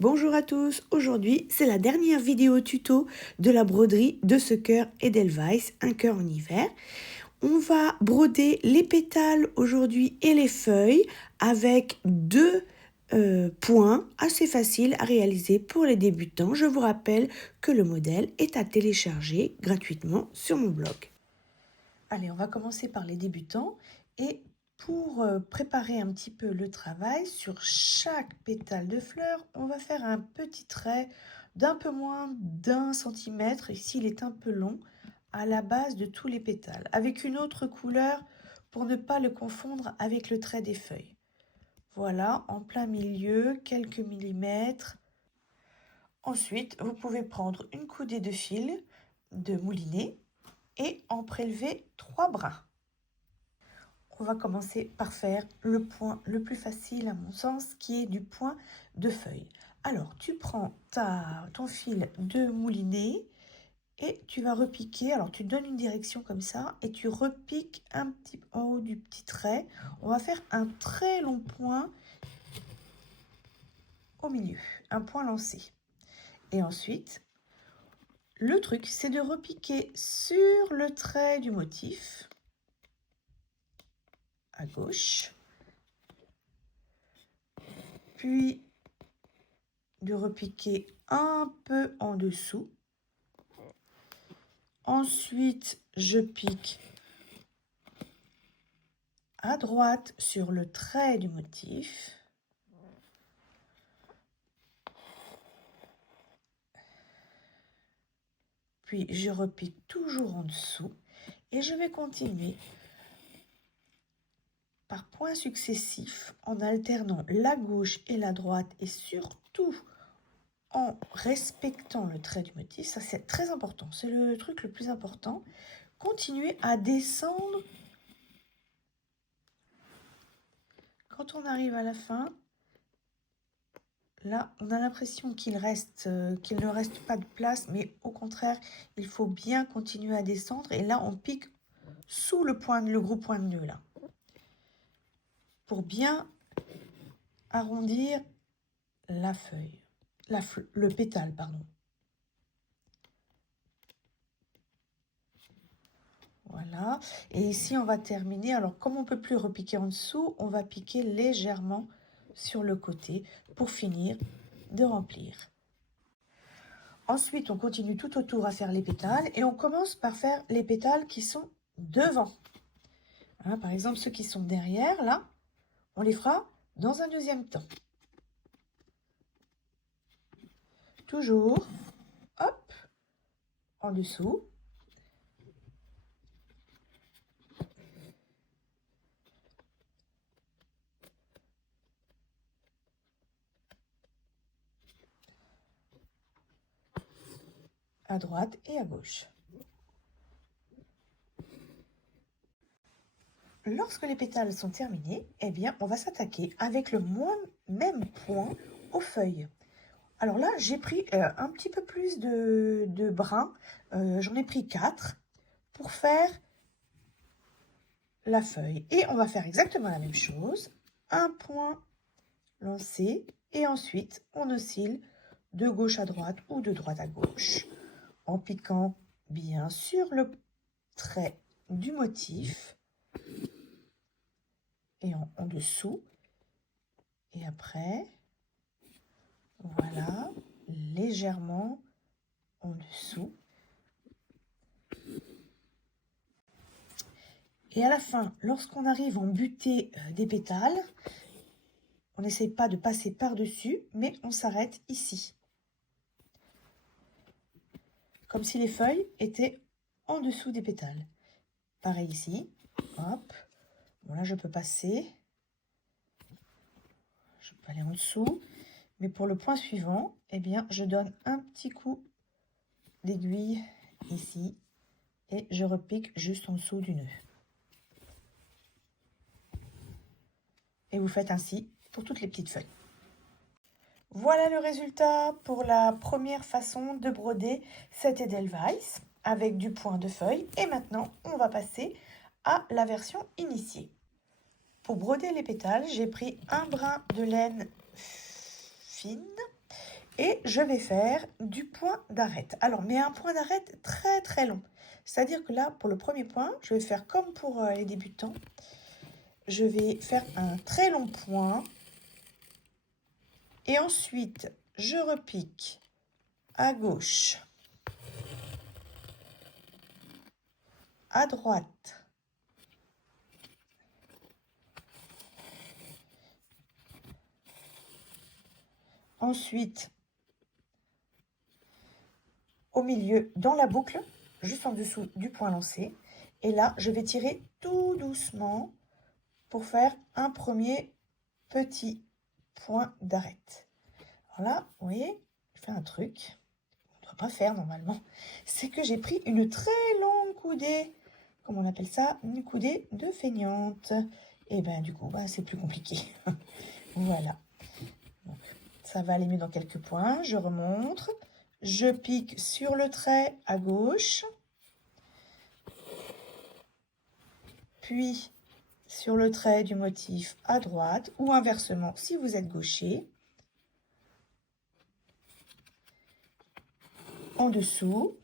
Bonjour à tous, aujourd'hui c'est la dernière vidéo tuto de la broderie de ce cœur Edelweiss, un cœur en hiver. On va broder les pétales aujourd'hui et les feuilles avec deux points assez faciles à réaliser pour les débutants. Je vous rappelle que le modèle est à télécharger gratuitement sur mon blog. Allez, on va commencer par les débutants et pour préparer un petit peu le travail, sur chaque pétale de fleur, on va faire un petit trait d'un peu moins d'1 centimètre, ici il est un peu long, à la base de tous les pétales, avec une autre couleur pour ne pas le confondre avec le trait des feuilles. Voilà, en plein milieu, quelques millimètres. Ensuite, vous pouvez prendre une coudée de fil de moulinet et en prélever 3 brins. On va commencer par faire le point le plus facile à mon sens, qui est du point de feuille. Alors, tu prends ton fil de moulinet et tu vas repiquer. Alors, tu donnes une direction comme ça et tu repiques un petit en haut du petit trait. On va faire un très long point au milieu, un point lancé. Et ensuite, le truc, c'est de repiquer sur le trait du motif à gauche, puis de repiquer un peu en dessous. Ensuite, je pique à droite sur le trait du motif. Puis, je repique toujours en dessous. Et je vais continuer par points successifs en alternant la gauche et la droite et surtout en respectant le trait du motif. Ça, c'est très important. C'est le truc le plus important. Continuez à descendre. Quand on arrive à la fin, là, on a l'impression qu'il ne reste pas de place, mais au contraire, il faut bien continuer à descendre. Et là, on pique sous le gros point de nœud, là, pour bien arrondir la feuille, le pétale, pardon. Voilà. Et ici, on va terminer. Alors, comme on ne peut plus repiquer en dessous, on va piquer légèrement sur le côté pour finir de remplir. Ensuite, on continue tout autour à faire les pétales et on commence par faire les pétales qui sont devant. Hein, par exemple, ceux qui sont derrière, là, on les fera dans un deuxième temps. Toujours, hop, en dessous. À droite et à gauche. Lorsque les pétales sont terminés, eh bien, on va s'attaquer avec le même point aux feuilles. Alors là, j'ai pris un petit peu plus de brins. J'en ai pris 4 pour faire la feuille. Et on va faire exactement la même chose. Un point lancé et ensuite, on oscille de gauche à droite ou de droite à gauche en piquant bien sur le trait du motif et en dessous. Et après, voilà, légèrement en dessous. Et à la fin, lorsqu'on arrive en butée des pétales, on n'essaye pas de passer par-dessus, mais on s'arrête ici. Comme si les feuilles étaient en dessous des pétales. Pareil ici, hop. Bon là, je peux passer. Je peux aller en dessous. Mais pour le point suivant, eh bien, je donne un petit coup d'aiguille ici. Et je repique juste en dessous du nœud. Et vous faites ainsi pour toutes les petites feuilles. Voilà le résultat pour la première façon de broder cet Edelweiss avec du point de feuille. Et maintenant, on va passer à la version initiée. Pour broder les pétales, j'ai pris un brin de laine fine Et je vais faire du point d'arrêt. Alors, mais un point d'arrêt très très long. C'est-à-dire que là, pour le premier point, je vais faire comme pour les débutants. Je vais faire un très long point. Et ensuite, je repique à gauche, à droite, ensuite au milieu dans la boucle, juste en dessous du point lancé. Et là, je vais tirer tout doucement pour faire un premier petit point d'arrêt. Alors là, vous voyez, je fais un truc qu'on ne doit pas faire normalement. C'est que j'ai pris une très longue coudée, comment on appelle ça, une coudée de feignante. Et ben du coup, c'est plus compliqué. Voilà. Donc, ça va aller mieux dans quelques points. Je remonte. Je pique sur le trait à gauche. Puis sur le trait du motif à droite ou inversement si vous êtes gaucher. En dessous.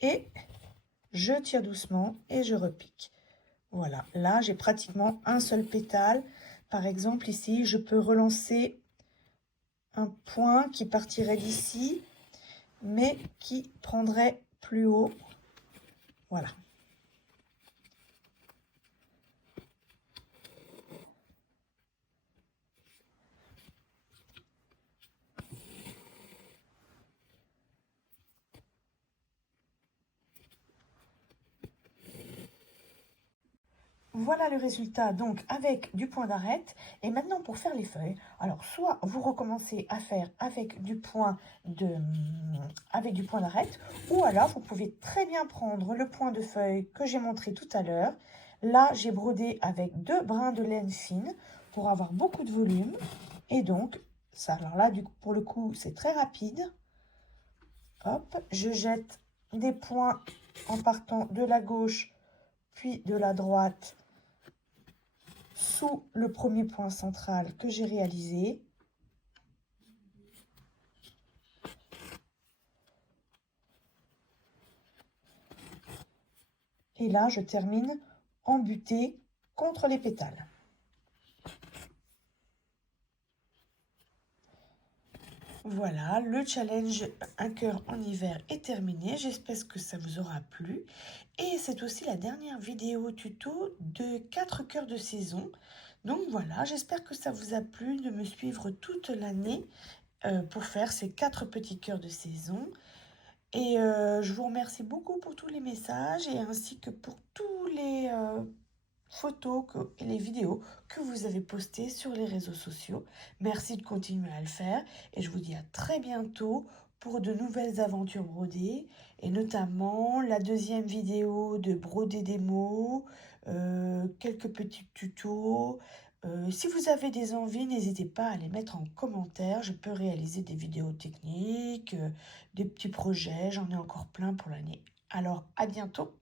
Et je tire doucement et je repique. Voilà, là j'ai pratiquement un seul pétale. Par exemple ici, je peux relancer un point qui partirait d'ici, mais qui prendrait plus haut. Voilà. Voilà le résultat donc avec du point d'arrêt. Et maintenant pour faire les feuilles, alors soit vous recommencez à faire avec du point d'arrêt, ou alors vous pouvez très bien prendre le point de feuille que j'ai montré tout à l'heure. Là j'ai brodé avec 2 brins de laine fine pour avoir beaucoup de volume. Et donc ça, alors là pour le coup c'est très rapide. Hop, je jette des points en partant de la gauche puis de la droite sous le premier point central que j'ai réalisé. Et là, je termine en butée contre les pétales. Voilà, le challenge un cœur en hiver est terminé. J'espère que ça vous aura plu. Et c'est aussi la dernière vidéo tuto de 4 cœurs de saison. Donc voilà, j'espère que ça vous a plu de me suivre toute l'année pour faire ces 4 petits cœurs de saison. Et je vous remercie beaucoup pour tous les messages et ainsi que pour tous les photos et les vidéos que vous avez postées sur les réseaux sociaux. Merci de continuer à le faire et je vous dis à très bientôt pour de nouvelles aventures brodées et notamment la deuxième vidéo de broder des mots, quelques petits tutos. Si vous avez des envies, n'hésitez pas à les mettre en commentaire. Je peux réaliser des vidéos techniques, des petits projets. J'en ai encore plein pour l'année. Alors, à bientôt!